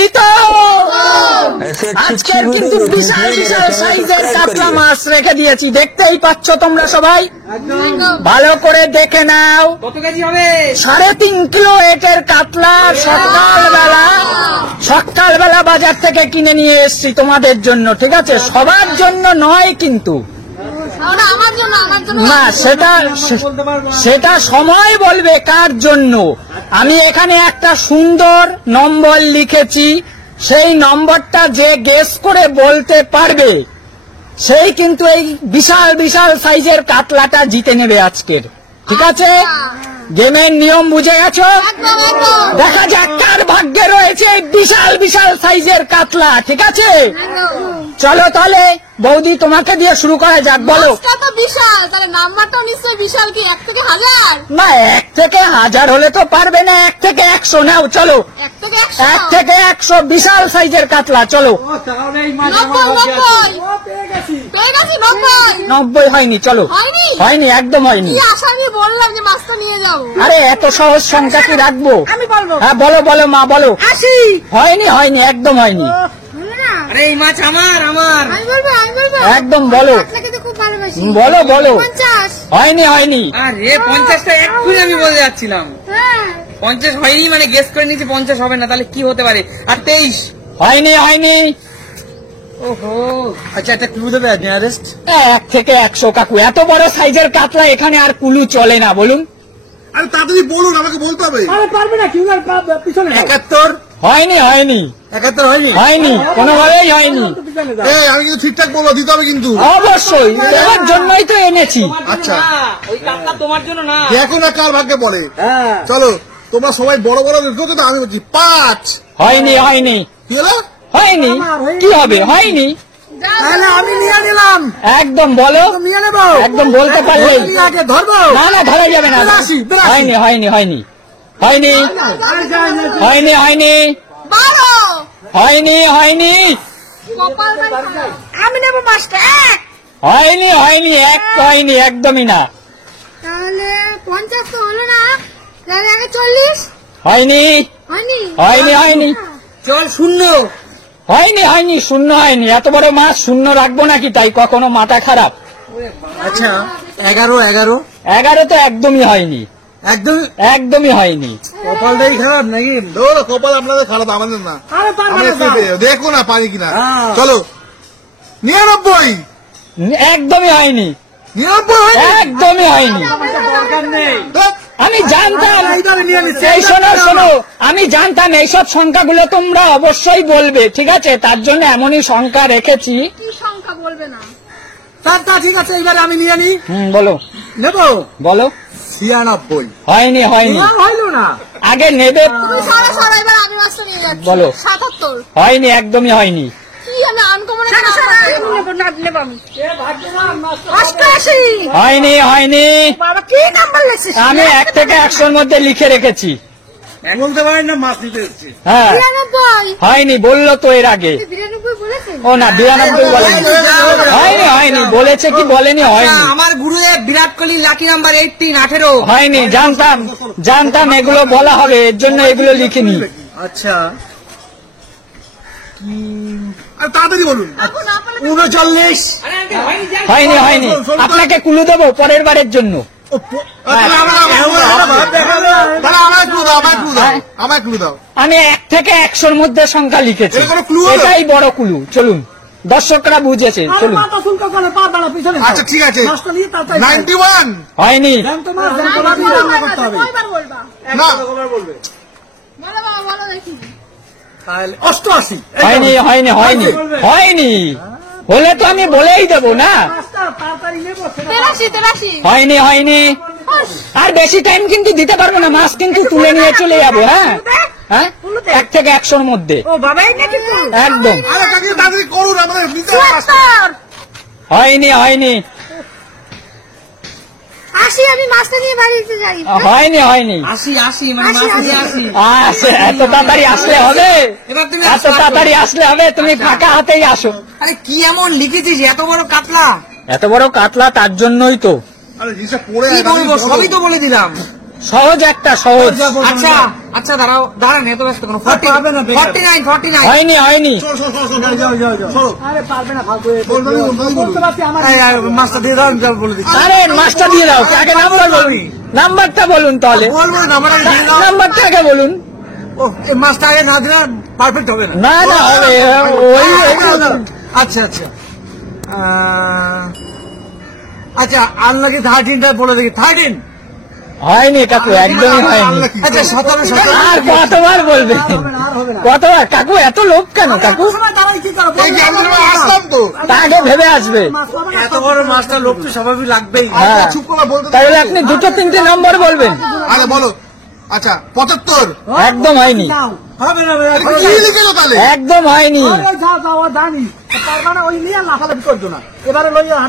Ready তো? আজকের কিন্তু বিশাল বিশাল সাইজের কাতলা মাছ রেখে দিয়েছি, দেখতেই পাচ্ছ তোমরা সবাই। ভালো করে দেখে নাও। কত কেজি হবে? 3.5 কিলো ওয়েটের কাতলা। সকালবেলা বাজার থেকে কিনে নিয়ে এসেছি তোমাদের জন্য, ঠিক আছে? সবার জন্য নয় কিন্তু, না সেটা সময় বলবে কার জন্য। আমি এখানে একটা সুন্দর নম্বর লিখেছি, সেই নম্বরটা যে গেস করে বলতে পারবে সেই কিন্তু এই বিশাল বিশাল সাইজের কাতলাটা জিতে নেবে আজকের, ঠিক আছে? গেমের নিয়ম বুঝে গেছো? দেখা যাক কার ভাগ্যে রয়েছে বিশাল বিশাল সাইজের কাতলা, ঠিক আছে? চলো তাহলে বৌদি, তোমাকে দিয়ে শুরু করা যাক। বলো। বিশাল, তাহলে নাম্বারটা নিশ্চয়ই বিশাল। কি 1 থেকে 1000? না, 1 থেকে 1000 হলে তো পারবে না। 1 থেকে 100 নাও, চলো। 1 থেকে 100 বিশাল সাইজের কাতলা, চলো। 90 হয়নি, চলো। হয়নি, একদম হয়নি। বললাম যে মাছটা নিয়ে যাবো। আরে এত সহজ সংখ্যা কি রাখবো? আমি বলবো। হ্যাঁ বলো বলো মা, বলো। 80। হয়নি, একদম হয়নি। আরে এই মাছ আমার। আমি বলবো। একদম বলো। আপনাকে তো খুব ভালোবাসি। বলো। 50। হয়নি। আরে 50টা এক্ষুনি আমি বলতে যাচ্ছিলাম। 50 হয়নি, মানে গেস করে নিয়েছি 50 হবে না, তাহলে কি হতে পারে? আর 23। হয়নি। ওহো, আচ্ছা একটা ক্লু দেবে নিয়ারেস্ট? 1 থেকে 100 কাকু, এত বড় সাইজের কাতলা এখানে আর কুলু চলে না, বলুন। আরে তাড়াতাড়ি বলুন, আমাকে বলতে হবে। আরে পারবে না, কিউ পিছনে 71। হয়নি 71 হয়নি, কোনোভাবেই হয়নি। আমি কিন্তু ঠিকঠাক বলবো, দিতে হবে কিন্তু। অবশ্যই, এর জন্যই তো এনেছি। আচ্ছা, ওই কাতলা তোমার জন্য না। দেখো না কার ভাগ্যে পড়ে। চলো, তোমরা সবাই বড় বড় দেখো, কিন্তু আমি বলছি 5। হয়নি। কি হলো? হয়নি, কি হবে? হয়নি। তাহলে আমি নিয়ে নিলাম। একদম বলো, নিয়ে নেবো। একদম বলতে পারলে। আগে ধরবো। না ধরা যাবে না। 82। হয়নি। 12। হয়নি। আমি নেব মাছটা। হয়নি, এক হয়নি, একদমই না। তাহলে 50 তো হলো না, তাহলে আগে 40। হয়নি। চল 0। হয়নি, শূন্য হয়নি। এত বড় মাছ শূন্য রাখবো নাকি? তাই কখনো মাথা খারাপ। আচ্ছা 11। 11 তো একদমই হয়নি, একদমই হয়নি। কপালটাই খারাপ নাকি? কপাল আপনাদের খারাপ, আমাদের না। দেখো না পারি কিনা। চলো 99। একদমই হয়নি, 99। একদমই হয়নি। আমি জানতাম, এই শোনো, আমি জানতাম এইসব সংখ্যাগুলো তোমরা অবশ্যই বলবে, ঠিক আছে? তার জন্য এমনই সংখ্যা রেখেছি। কি সংখ্যা বলবে না? তা ঠিক আছে, এবারে আমি নিয়ে নি। বলো। নেবো। বলো। 96। হয়নি। হইলো না, আগে নেবে। এবার আমি মাছটা নিয়ে যাচ্ছি। বলো। 77। হয়নি, একদমই হয়নি। কি আমি আনকমন নেব আমি। 88। হয়নি। বাবা কি নাম্বার লিখছিস? আমি 1 থেকে 100 মধ্যে লিখে রেখেছি। বলতে পারেন না, মাছ নিতে এসেছি। হ্যাঁ 92। হয়নি, বললো তো এর আগে। 92 বলেছেন? ও না, 92 বলেনি। হয়নি, বলেছে কি বলেনি? হয়নি। আমার গুরুদেব বিরাট কোহলি লাকি নাম্বার 18, 18। হয়নি, জানতাম এগুলো বলা হবে, এর জন্য এগুলো লিখিনি। আচ্ছা, তাড়াতাড়ি বলুন। 39। হয়নি। আপনাকে কুলু দেবো পরের বারের জন্য। আমায় ক্লু দাও। আমি 1 থেকে 100 মধ্যে সংখ্যা লিখেছি, এটাই বড় কুলু। চলুন, দর্শকরা বুঝেছে, চলুন। আচ্ছা ঠিক আছে, 91। হয়নি। বলো দেখি। 88। হয়নি। হলে তো আমি বলেই দেবো না। 83। হয়নি। আর বেশি টাইম কিন্তু দিতে পারবো না, মাছ কিন্তু তুলে নিয়ে চলে যাবো। হ্যাঁ 1 থেকে 100 মধ্যে। একদম। করুন, আমাদের হয়নি। 80। আমি মাছটা নিয়ে বাড়িতে যাই। হয়নি। 80 মানে মাছ নিয়ে 80। এত তাড়াতাড়ি আসলে হবে? এবার তুমি এত তাড়াতাড়ি আসলে হবে? তুমি ফাঁকা হাতেই আসো। আরে কি এমন লিখেছিস এত বড় কাতলা? এত বড় কাতলা, তার জন্যই তো। আরে জিনিসটা পড়ে কি বলবো, সবই তো বলে দিলাম। সহজ একটা সহজ। আচ্ছা আচ্ছা দাঁড়াও, দাঁড়ান, এত ব্যস্ত কোনো। 49 হয়নি হয়নি। আরে মাস্টার দিয়ে দাও, আগে নাম্বার বলুন, নাম্বারটা বলুন তাহলে, নাম্বারটা আগে বলুন। মাছটা আগে না দিলে পারফেক্ট হবে না। না না হবে ওই আচ্ছা আচ্ছা আচ্ছা, আনলাকি 13টা বলে দেখি। 13 হয়নি কাকু, একদমই হয়নি। আচ্ছা 17 আর কতবার বলবে, কতবার? কাকু এত লোভ কেন কাকু? এই যে আমি আসলাম তো, তা আগে ভেবে আসবে। এত বড় মাছটা লোক তো স্বাভাবিক লাগবেই। হ্যাঁ, চুপ করে বলতে দাও। তাহলে আপনি 2-3টে নম্বর বলবেন। আরে বলো। আচ্ছা 75। একদম হয়নি, হবে না কি লিখে দাও তাহলে? একদম হয়নি।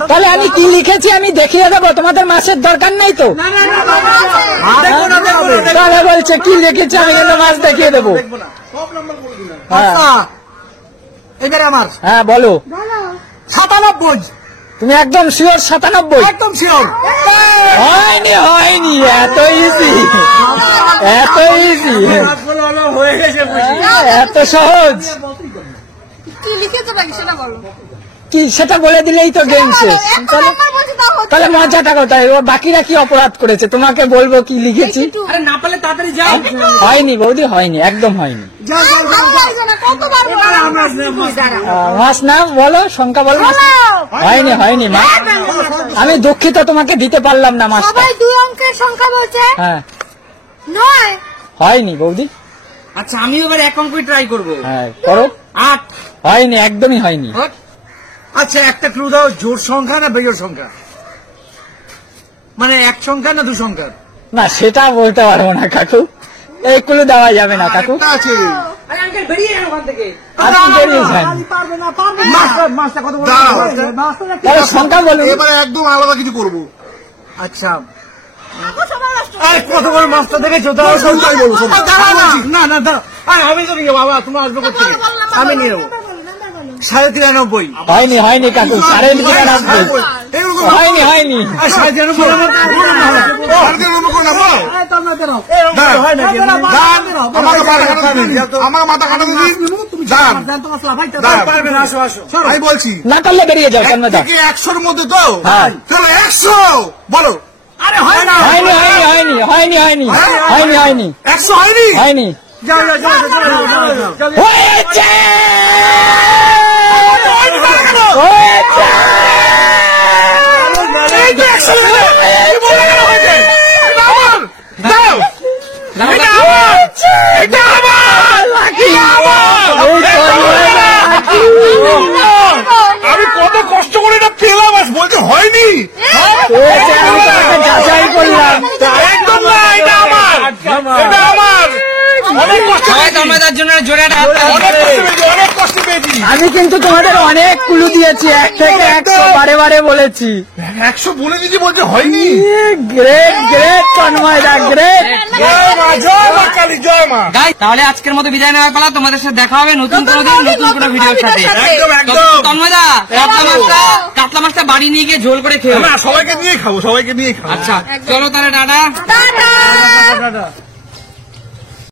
তাহলে আমি কি লিখেছি আমি দেখিয়ে দেবো, তোমাদের মাছের দরকার নেই তো? তাহলে বলছে কি লিখেছি আমি, কিন্তু মাছ দেখিয়ে দেবো। হ্যাঁ আচ্ছা এবারে আমার হ্যাঁ বলো। 97। তুমি একদম শিওর 97? একদম শিওর। হয়নি হয়নি, এত ইজি, এত ইজি, হয়ে গেছে। এত সহজ। কি লিখেছো নাকি সেটা বলো। কি সেটা বলে দিলেই তো গেম শেষ। একটা নাম্বার বলছি তাও হচ্ছে তাহলে মজাটা কোথায়? ও বাকিরা কি অপরাধ করেছে? তোমাকে বলবো কি লিখেছি? একটু। আরে না পারলে তাড়াতাড়ি যাও। হয়নি বৌদি, হয়নি, একদম হয়নি। ভালো লাগছে না, কতবার বললাম। মাছ নাম বলো, সংখ্যা বলো। হয়নি হয়নি মা, আমি দুঃখিত, তোমাকে দিতে পারলাম না মাছটা। সবাই 2 অঙ্কের সংখ্যা বলছে। হ্যাঁ 9। হয়নি বৌদি। আচ্ছা আমি এবার এক অঙ্কই ট্রাই করবো। হ্যাঁ করো। 8। হয়নি, একদমই হয়নি। আচ্ছা একটা ক্লু দাও, জোড় সংখ্যা না বেজোড় সংখ্যা? মানে এক সংখ্যা না 2 সংখ্যা? না সেটা বলতে পারবো না কাকু, এইগুলো দেওয়া যাবে না কাকু। একটা আছে। আরে আঙ্কেল বেরিয়ে যান ওখান থেকে। আপনি বেরিয়ে যান। মাছটা কত বড়? দাঁড়াও। তাহলে সংখ্যা বলুন। এবারে একদম আলাদা কিছু করবো। আচ্ছা কাকু সবার রাষ্ট্র। আরে কত বড় মাছটা দেখেছো? দাও সংখ্যাই বলবো, সংখ্যা। না না দাও। আরে আমি তো নিয়ে বাবা, তুমি আসবে করতে। আমি নিয়ে নেবো। 93.5। হয়নি হয়নি কাকু, 93.5। হয়নি হয়নি। আর 93.5 হয় নাকি? আমাকে মাথা কাটা দিন, আমাকে মাথা কাটা দিন। পারবে না, আসো আসো। আমি বলছি না করলে বেরিয়ে যাও, 1 কেন? থেকে 100-র মধ্যে তো, হ্যাঁ। তাহলে 100 বলো। আরে হয় না। হয়নি হয়নি হয়নি হয়নি হয়নি হয়নি হয়নি 100 হয়নি? হয়নি। যাও যাও যাও যাও যাও যাও। হয়েছে, হয়েছে। এই তো 100 লেগেছে। কি বলে কেন হয়েছে? এটা আমার। দাও। এটা আমার। এটা আমার। এটা আমার। আমি কত কষ্ট করে এটা পেলাম, আজ বলতে হয়নি। হয়েছে, আমি তোমাকে যাচাই করলাম। একদম না, এটা আমার। এটা আমার। অনেক কষ্ট সবাই পেয়েছি। তোমাদের জন্য জোরে একটা হাত তালি। অনেক কষ্ট পেয়েছি, অনেক কষ্ট পেয়েছি। আমি কিন্তু তোমাদের অনেক ক্লু দিয়েছি, 1 থেকে 100 বারে বারে বলেছি। 100 বলে দিয়েছি, বলছে হয়নি। গ্রেট গ্রেট তন্ময়দা, গ্রেট। জয় মা, জয় মা কালী, জয় মা। গাইস, তাহলে আজকের মতো বিদায় নেওয়ার পালা। তোমাদের সাথে দেখা হবে নতুন কোনো দিন, নতুন কোনো ভিডিওর সাথে। একদম একদম। তন্ময়দা, কাতলা মাছটা বাড়ি নিয়ে গিয়ে ঝোল করে খেয়ে। না, সবাইকে নিয়ে খাবো, সবাইকে নিয়ে খাবো। আচ্ছা চলো তাহলে, টাটা। টাটা। টাটা।